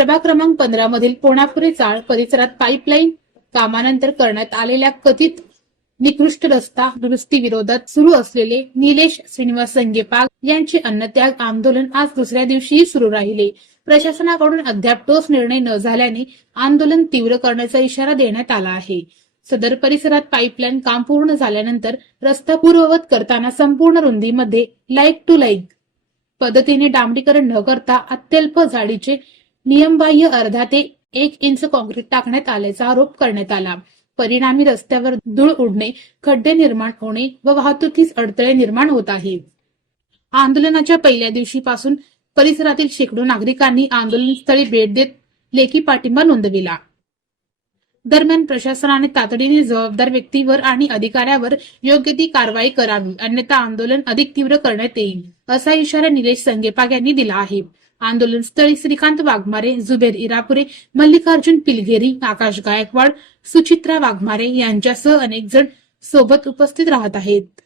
प्रभाग क्रमांक 15 मधील पोणापुरे चाळ परिसरात पाईपलाईन कामानंतर करण्यात आलेल्या कथित निकृष्ट रस्ता दुरुस्ती विरोधात सुरू असलेले निलेश श्रीनिवास संगेपाग यांचे अन्नत्याग आंदोलन आज दुसऱ्या दिवशीही सुरू राहिले। प्रशासनाकडून अद्याप ठोस निर्णय न झाल्याने आंदोलन तीव्र करण्याचा इशारा देण्यात आला आहे। सदर परिसरात पाईपलाईन काम पूर्ण झाल्यानंतर रस्ता पूर्ववत करताना संपूर्ण रुंदीमध्ये लाईक टू लाईक पद्धतीने डांबरीकरण न करता अत्यल्प जाडीचे नियमबाह्य अर्धा ते 1 इंच काँक्रीट टाकण्यात आल्याचा आरोप करण्यात आला। परिणामी रस्त्यावर धूळ उडणे, खड्डे निर्माण होणे व वाहतुकीस अडथळे निर्माण होत आहे। आंदोलनाच्या पहिल्या दिवशीपासून परिसरातील शेकडो नागरिकांनी आंदोलनस्थळी भेट देत लेखी पाठिंबा नोंदविला। दरम्यान प्रशासनाने तातडीने जबाबदार व्यक्तीवर आणि अधिकाऱ्यावर योग्य ती कारवाई करावी, अन्यथा आंदोलन अधिक तीव्र करण्यात येईल, असा इशारा निलेश संगेपाग यांनी दिला आहे। आंदोलनस्थळी श्रीकांत वाघमारे, जुबेर इरापुरे, मल्लिकार्जुन पिलगेरी, आकाश गायकवाड, सुचित्रा वाघमारे यांच्यासह अनेक जण सोबत उपस्थित राहत आहेत।